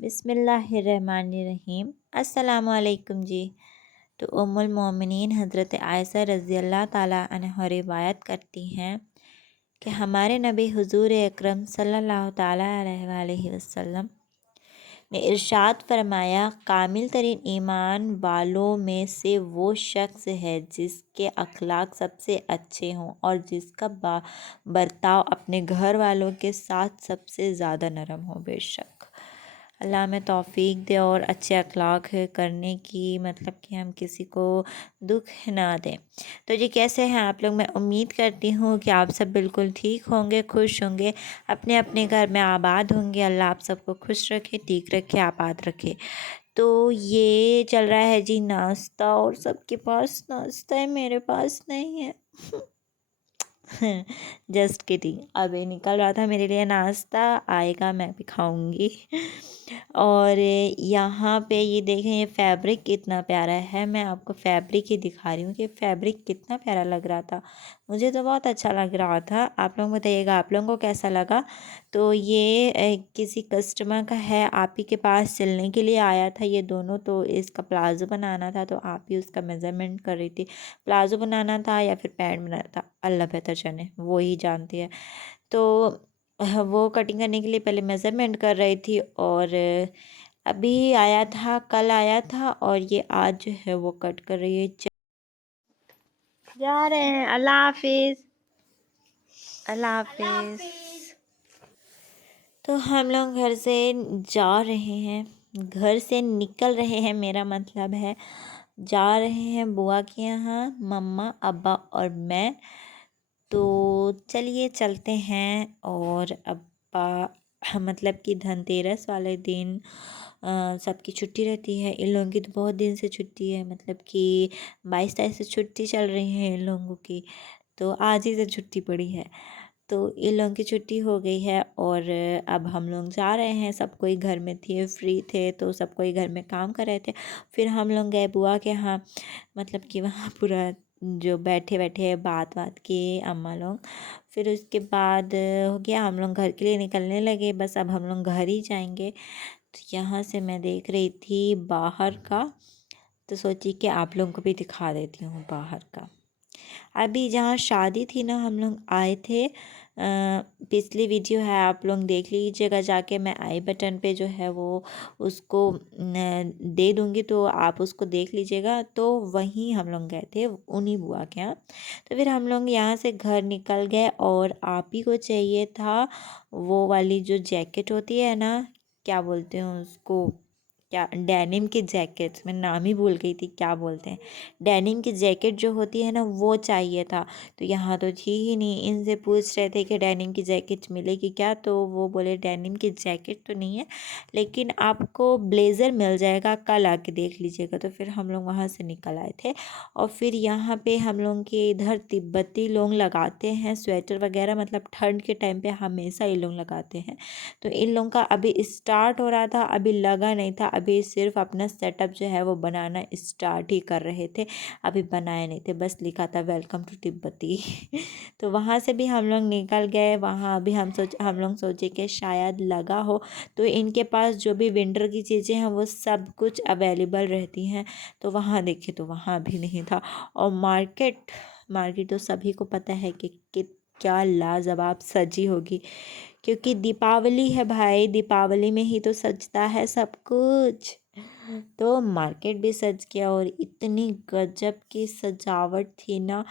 बिस्मिल्लाहिर्रहमानिर्रहीम। अस्सलामुअलैकुम जी। तो उम्मुल मोमिनीन हज़रत आयशा रज़ी अल्लाह ताला अन्हा रिवायत करती हैं कि हमारे नबी हुज़ूर अकरम सल्लल्लाहु ताला अलैहि वसल्लम ने इरशाद फरमाया, कामिल तरीन ईमान वालों में से वो शख्स है जिसके अखलाक सबसे अच्छे हों और जिसका बर्ताव अपने घर वालों के साथ सबसे ज़्यादा नरम हो। बेशक अल्लाह में तौफीक दे और अच्छे अखलाक करने की, मतलब कि हम किसी को दुख ना दें। तो जी कैसे हैं आप लोग? मैं उम्मीद करती हूँ कि आप सब बिल्कुल ठीक होंगे, खुश होंगे, अपने अपने घर में आबाद होंगे। अल्लाह आप सबको खुश रखे, ठीक रखे, आबाद रखे। तो ये चल रहा है जी नाश्ता, और सबके पास नाश्ता है, मेरे पास नहीं है। Just kidding. अभी निकल रहा था मेरे लिए नाश्ता, आएगा मैं भी खाऊंगी। और यहाँ पे ये देखें, ये फैब्रिक कितना प्यारा है। मैं आपको फैब्रिक ही दिखा रही हूँ कि फैब्रिक कितना प्यारा लग रहा था। मुझे तो बहुत अच्छा लग रहा था। आप लोग बताइएगा आप लोगों को कैसा लगा। तो ये किसी कस्टमर का है, आप ही के पास सिलने के लिए आया था ये दोनों। तो इसका प्लाज़ो बनाना था, तो आप ही उसका मेज़रमेंट कर रही थी। प्लाज़ो बनाना था या फिर पैंट बनाना था, अल्लाह बेहतर जाने, वो ही जानती है। तो वो कटिंग करने के लिए पहले मेज़रमेंट कर रही थी, और अभी आया था, कल आया था, और ये आज जो है वो कट कर रही है। जा रहे हैं, अल्लाह हाफिज़, अल्लाह हाफिज़। तो हम लोग घर से जा रहे हैं, घर से निकल रहे हैं, मेरा मतलब है जा रहे हैं बुआ के यहाँ, मम्मा, अब्बा और मैं। तो चलिए चलते हैं। और अब्बा मतलब कि धनतेरस वाले दिन सबकी छुट्टी रहती है। इन लोगों की तो बहुत दिन से छुट्टी है, मतलब कि 22 तारीख से छुट्टी चल रही है इन लोगों की। तो आज ही से छुट्टी पड़ी है, तो इन लोगों की छुट्टी हो गई है। और अब हम लोग जा रहे हैं। सब कोई घर में थे, फ्री थे, तो सब कोई घर में काम कर रहे थे। फिर हम लोग गए बुआ के यहाँ, मतलब कि वहाँ पूरा जो बैठे बैठे बात किए अम्मा लोग। फिर उसके बाद हो गया, हम लोग घर के लिए निकलने लगे। बस अब हम लोग घर ही जाएंगे। तो यहाँ से मैं देख रही थी बाहर का, तो सोची कि आप लोगों को भी दिखा देती हूँ बाहर का। अभी जहाँ शादी थी ना, हम लोग आए थे। पिछली वीडियो है, आप लोग देख लीजिएगा जाके। मैं आई बटन पे जो है वो उसको दे दूँगी, तो आप उसको देख लीजिएगा। तो वहीं हम लोग गए थे, उन्हीं बुआ के यहाँ। तो फिर हम लोग यहाँ से घर निकल गए, और आप ही को चाहिए था वो वाली जो जैकेट होती है ना, क्या बोलते हैं उसको, क्या, डेनिम की जैकेट, मैं नाम ही भूल गई थी क्या बोलते हैं। डेनिम की जैकेट जो होती है ना, वो चाहिए था। तो यहाँ तो थी ही नहीं। इनसे पूछ रहे थे कि डेनिम की जैकेट मिलेगी क्या, तो वो बोले डेनिम की जैकेट तो नहीं है, लेकिन आपको ब्लेज़र मिल जाएगा, कल आके देख लीजिएगा। तो फिर हम लोग वहाँ से निकल आए थे। और फिर यहाँ पे हम लोग के इधर तिब्बती लोग लगाते हैं स्वेटर वगैरह, मतलब ठंड के टाइम पे हमेशा ये लोग लगाते हैं। तो इन लोगों का अभी स्टार्ट हो रहा था, अभी लगा नहीं था। अभी सिर्फ अपना सेटअप जो है वो बनाना स्टार्ट ही कर रहे थे, अभी बनाए नहीं थे। बस लिखा था वेलकम टू तिब्बती। तो वहाँ से भी हम लोग निकल गए। वहाँ अभी हम लोग सोचे कि शायद लगा हो, तो इनके पास जो भी विंटर की चीज़ें हैं वो सब कुछ अवेलेबल रहती हैं। तो वहाँ देखे तो वहाँ भी नहीं था। और मार्केट मार्केट तो सभी को पता है कि क्या लाजवाब सजी होगी, क्योंकि दीपावली है भाई, दीपावली में ही तो सजता है सब कुछ। तो मार्केट भी सज गया, और इतनी गजब की सजावट थी ना।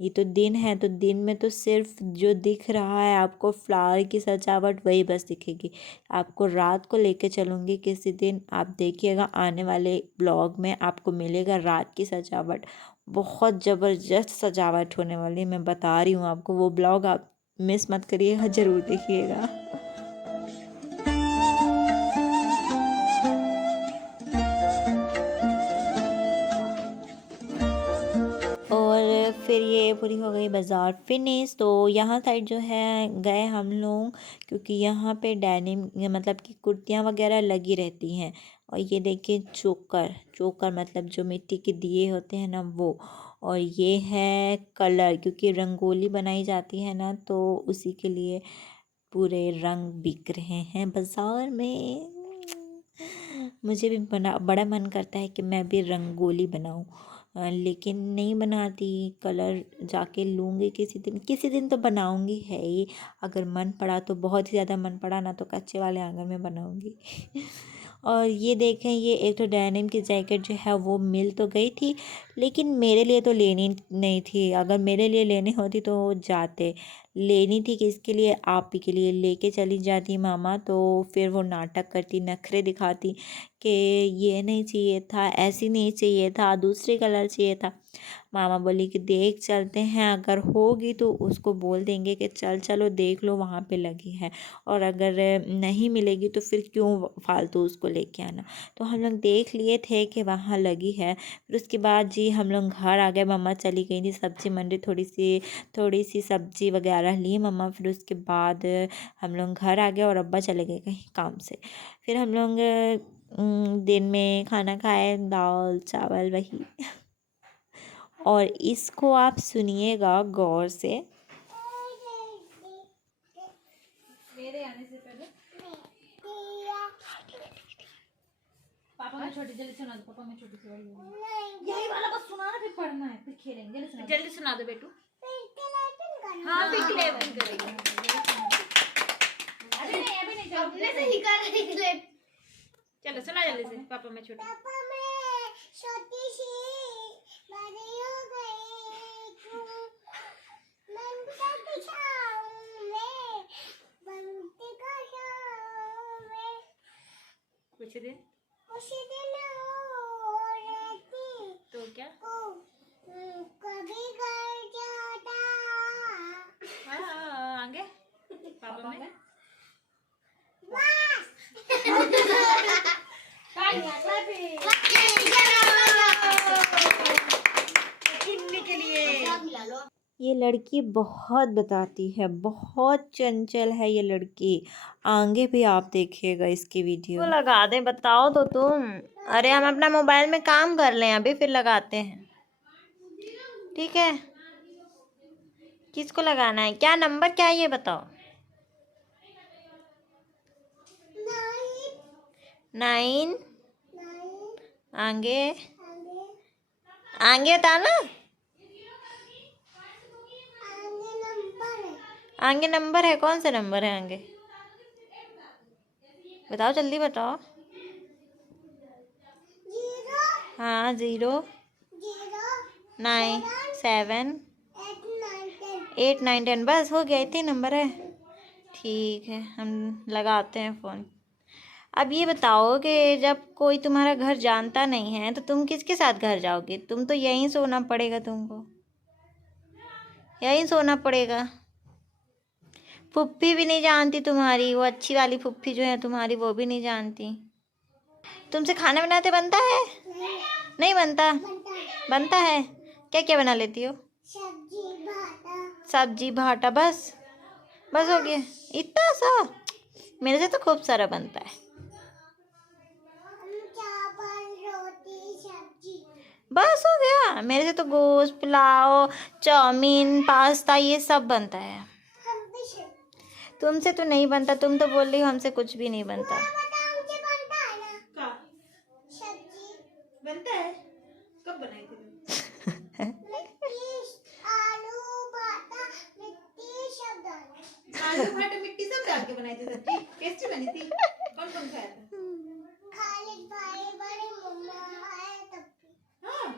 ये तो दिन है, तो दिन में तो सिर्फ जो दिख रहा है आपको फ्लावर की सजावट, वही बस दिखेगी। आपको रात को लेके चलूँगी किसी दिन, आप देखिएगा आने वाले ब्लॉग में आपको मिलेगा रात की सजावट। बहुत ज़बरदस्त सजावट होने वाली है, मैं बता रही हूँ आपको। वो ब्लॉग आप मिस मत करिएगा, ज़रूर देखिएगा। और फिर ये पूरी हो गई बाज़ार फिनिश। तो यहाँ साइड जो है गए हम लोग, क्योंकि यहाँ पे डेनिम मतलब कि कुर्तियाँ वगैरह लगी रहती हैं। और ये देखिए चोकर, चोकर मतलब जो मिट्टी के दिए होते हैं ना वो। और ये है कलर, क्योंकि रंगोली बनाई जाती है ना, तो उसी के लिए पूरे रंग बिक रहे हैं बाज़ार में। मुझे भी बड़ा मन करता है कि मैं भी रंगोली बनाऊं, लेकिन नहीं बनाती। कलर जाके लूँगी किसी दिन तो बनाऊंगी है ही। अगर मन पड़ा तो, बहुत ही ज़्यादा मन पड़ा ना, तो कच्चे वाले आंगन में बनाऊंगी। और ये देखें, ये एक तो डेनिम की जैकेट जो है वो मिल तो गई थी, लेकिन मेरे लिए तो लेनी नहीं थी। अगर मेरे लिए लेनी होती तो जाते, लेनी थी किसके लिए, आप ही के लिए। लेके चली जाती मामा, तो फिर वो नाटक करती, नखरे दिखाती कि ये नहीं चाहिए था, ऐसी नहीं चाहिए था, दूसरे कलर चाहिए था। मामा बोली कि देख चलते हैं, अगर होगी तो उसको बोल देंगे कि चलो देख लो वहाँ पे लगी है, और अगर नहीं मिलेगी तो फिर क्यों फालतू उसको लेके आना। तो हम लोग देख लिए थे कि वहाँ लगी है। फिर उसके बाद जी हम लोग घर आ गए। मम्मा चली गई थी सब्जी मंडी, थोड़ी सी सब्जी वगैरह ली मम्मा। फिर उसके बाद हम लोग घर आ गए और अब्बा चले गए कहीं काम से। फिर हम लोग दिन में खाना खाए, दाल चावल वही। और इसको आप सुनिएगा गौर से। मेरे आने से पहले पापा मैं छोटी, जल्दी सुना दो। पापा मैं छोटी सी वाली यही वाला बस सुनाना, फिर पढ़ना है, फिर खेलेंगे। जल्दी सुना दो बेटू। हाँ फिर क्लैपिंग करेंगे। अरे नहीं अभी नहीं, अपने से ही कर रही है। चलो सुना जल्दी से। पापा मैं छोटी सी बड़ी हो गई, बनता की छाँव में, बनती का छाँव में, कुछ दिन हो रहती तो क्या कभी घर जाता। हाँ आगे पापा में के लिए। ये लड़की बहुत बताती है, बहुत चंचल है ये लड़की। आगे भी आप देखिएगा इसकी वीडियो। तो लगा दे, बताओ तो तुम। अरे हम अपना मोबाइल में काम कर लें अभी, फिर लगाते हैं, ठीक है। किसको लगाना है, क्या नंबर क्या है ये बताओ। 9 आगे आगे था ना, आगे नंबर है, कौन सा नंबर है आगे बताओ, जल्दी बताओ। हाँ 0 9 7 8 9 10, बस हो गया, इतने नंबर है। ठीक है हम लगाते हैं फ़ोन। अब ये बताओ कि जब कोई तुम्हारा घर जानता नहीं है तो तुम किसके साथ घर जाओगे। तुम तो यहीं सोना पड़ेगा, तुमको यहीं सोना पड़ेगा। फुप्पी भी नहीं जानती तुम्हारी, वो अच्छी वाली फुप्पी जो है तुम्हारी, वो भी नहीं जानती। तुमसे खाना बनाते बनता है? नहीं बनता। बनता है, क्या क्या बना लेती हो? सब्जी भाटा, बस हो गया इतना सा। मेरे से तो खूब सारा बनता है। बस हो गया, मेरे से तो गोश्त, पुलाव, चाउमीन, पास्ता, ये सब बनता है। तुमसे तो नहीं बनता, तुम तो बोल रही हो हमसे कुछ भी नहीं बनता। बनता है, कब बनाई थी? आलू भाटा मिट्टी सब डाल के बनाई थी सब्जी, टेस्टी बनी थी। कौन कौन खाया था? खालिद भाई, बड़ी मम्मा आए तब। हाँ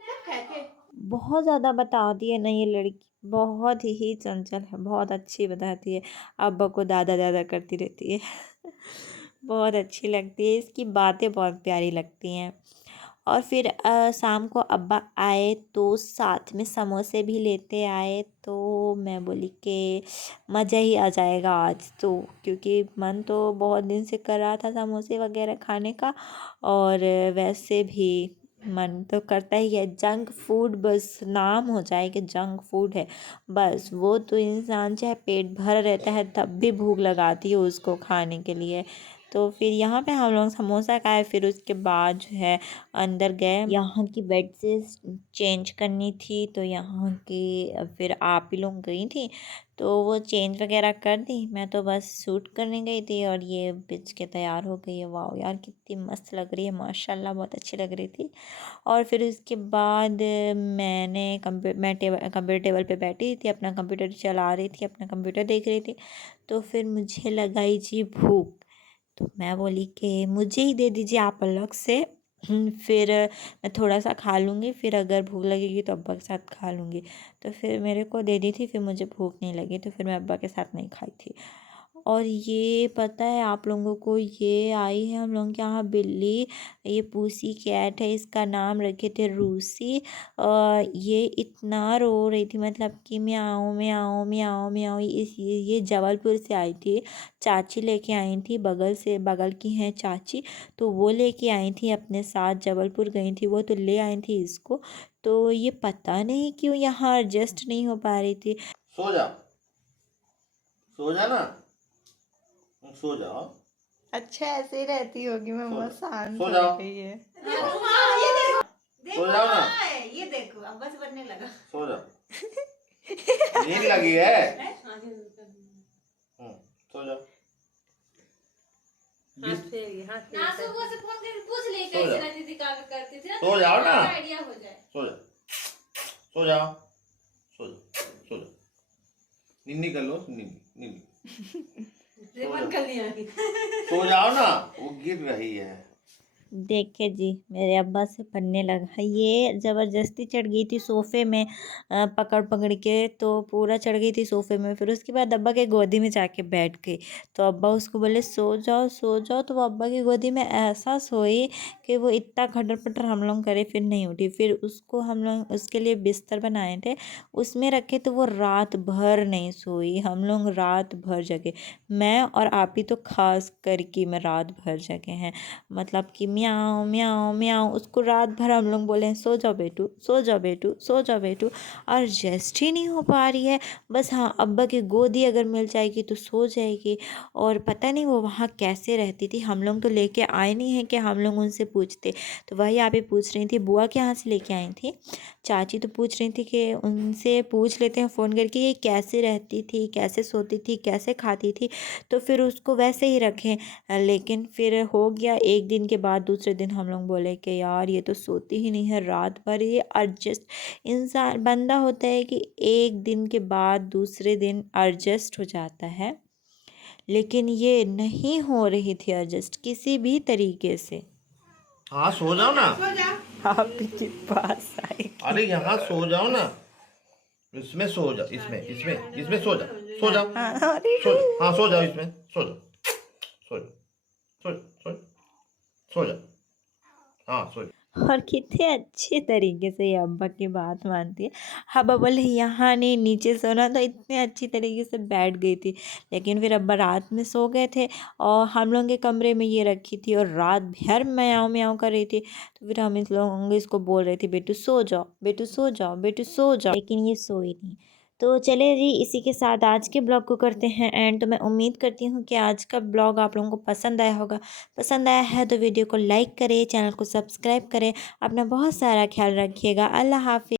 सब खाए थे। बहुत ज़्यादा बताती है ना ये लड़की, बहुत ही चंचल है, बहुत अच्छी बताती है। अब्बा को दादा दादा करती रहती है। बहुत अच्छी लगती है, इसकी बातें बहुत प्यारी लगती हैं। और फिर शाम को अब्बा आए तो साथ में समोसे भी लेते आए, तो मैं बोली कि मज़ा ही आ जाएगा आज तो, क्योंकि मन तो बहुत दिन से कर रहा था समोसे वगैरह खाने का। और वैसे भी मन तो करता ही है। जंक फूड बस नाम हो जाए कि जंक फूड है, बस वो तो इंसान चाहे पेट भर रहता है तब भी भूख लगाती है उसको खाने के लिए। तो फिर यहाँ पे हम लोग समोसा खाए, फिर उसके बाद जो है अंदर गए। यहाँ की बेड से चेंज करनी थी, तो यहाँ की फिर आप ही लोग गई थी, तो वो चेंज वगैरह कर दी। मैं तो बस सूट करने गई थी और ये बिच के तैयार हो गई है। वाह यार कितनी मस्त लग रही है, माशाल्लाह बहुत अच्छी लग रही थी। और फिर उसके बाद मैं कंप्यूटर टेबल पे बैठी थी, अपना कंप्यूटर चला रही थी, अपना कंप्यूटर देख रही थी। तो फिर मुझे लगाई जी भूख, तो मैं बोली कि मुझे ही दे दीजिए आप अलग से। फिर मैं थोड़ा सा खा लूँगी, फिर अगर भूख लगेगी तो अब्बा के साथ खा लूँगी। तो फिर मेरे को दे दी थी, फिर मुझे भूख नहीं लगी, तो फिर मैं अब्बा के साथ नहीं खाई थी। और ये पता है आप लोगों को, ये आई है हम लोगों के यहाँ बिल्ली, ये पूसी कैट है, इसका नाम रखे थे रूसी। ये इतना रो रही थी, मतलब कि म्याऊं म्याऊं म्याऊं म्याऊं। ये जबलपुर से आई थी, चाची लेके आई थी, बगल की हैं चाची, तो वो लेके आई थी अपने साथ, जबलपुर गई थी वो, तो ले आई थी इसको। तो ये पता नहीं क्यों यहाँ एडजस्ट नहीं हो पा रही थी। सो जा, सो जा ना, सो जाओ। अच्छा ऐसे ही रहती होगी, मम्मा शांत सो हो जाओ। गई है। सो जाओ ना, ये देखो अब बस बनने लगा। सो जाओ। नींद लगी है। सो जाओ। ना सुबह से फोन करके पूछ ले सो कैसे जा। रहती थी, क्या करती थी ना, सो जाओ ना। आइडिया हो जाए। सो जा, सो जाओ, सो जा, सो जा। निन्नी कर लो, निन्नी निन्नी। सो जाओ ना, वो गिर रही है। देखे जी मेरे अब्बा से पढ़ने लगा, ये ज़बरदस्ती चढ़ गई थी सोफ़े में, पकड़ पकड़ के तो पूरा चढ़ गई थी सोफ़े में। फिर उसके बाद अब्बा के गोदी में जाके बैठ गई, तो अब्बा उसको बोले सो जाओ सो जाओ, तो वो अब्बा की गोदी में ऐसा सोई कि वो इतना खटर पटर हम लोग करे, फिर नहीं उठी। फिर उसको हम लोग उसके लिए बिस्तर बनाए थे, उसमें रखे, तो वो रात भर नहीं सोई, हम लोग रात भर जगे, मैं और आप ही तो खास करके मैं रात भर जगे हैं। मतलब कि म्याऊं म्याऊं म्याऊं, उसको रात भर हम लोग बोले सो जाओ बेटू, सो जाओ बेटू, सो जाओ बेटू, और जस्ट ही नहीं हो पा रही है। बस हाँ अब्बा की गोदी अगर मिल जाएगी तो सो जाएगी। और पता नहीं वो वहाँ कैसे रहती थी, हम लोग तो लेके आए नहीं हैं कि हम लोग उनसे पूछते। तो वही आप ही पूछ रही थी, बुआ के यहाँ से लेके आई थी, चाची तो पूछ रही थी कि उनसे पूछ लेते हैं फ़ोन करके ये कैसे रहती थी, कैसे सोती थी, कैसे खाती थी, तो फिर उसको वैसे ही रखें। लेकिन फिर हो गया, एक दिन के बाद दूसरे दिन हम लोग बोले कि यार ये तो सोती ही नहीं है रात भर, ये एडजस्ट इंसान बंदा होता है कि एक दिन के बाद दूसरे दिन एडजस्ट हो जाता है, लेकिन ये नहीं हो रही थी एडजस्ट किसी भी तरीके से। हाँ सो जाओ ना। आप के पास आए। अरे यहाँ सो जाओ ना, इसमें सो जाओ, इसमें सो जाओ, सो जाओ, सो जाओ। हाँ सो जाओ, इसमें सो जाओ, सो जाओ, सो जाओ। हाँ सो जाओ। और कितने अच्छे तरीके से ये अब्बा की बात मानती है। अब्बा बोले यहाँ नहीं नीचे सोना, तो इतने अच्छी तरीके से बैठ गई थी। लेकिन फिर अब्बा रात में सो गए थे और हम लोगों के कमरे में ये रखी थी, और रात भर म्याऊं म्याऊं कर रही थी। तो फिर हम इसको बोल रहे थे बेटू सो जाओ, बेटू सो जाओ, बेटू सो जाओ, लेकिन ये सोई नहीं। तो चलिए जी, इसी के साथ आज के ब्लॉग को करते हैं एंड। तो मैं उम्मीद करती हूँ कि आज का ब्लॉग आप लोगों को पसंद आया होगा। पसंद आया है तो वीडियो को लाइक करें, चैनल को सब्सक्राइब करें, अपना बहुत सारा ख्याल रखिएगा। अल्लाह हाफिज़।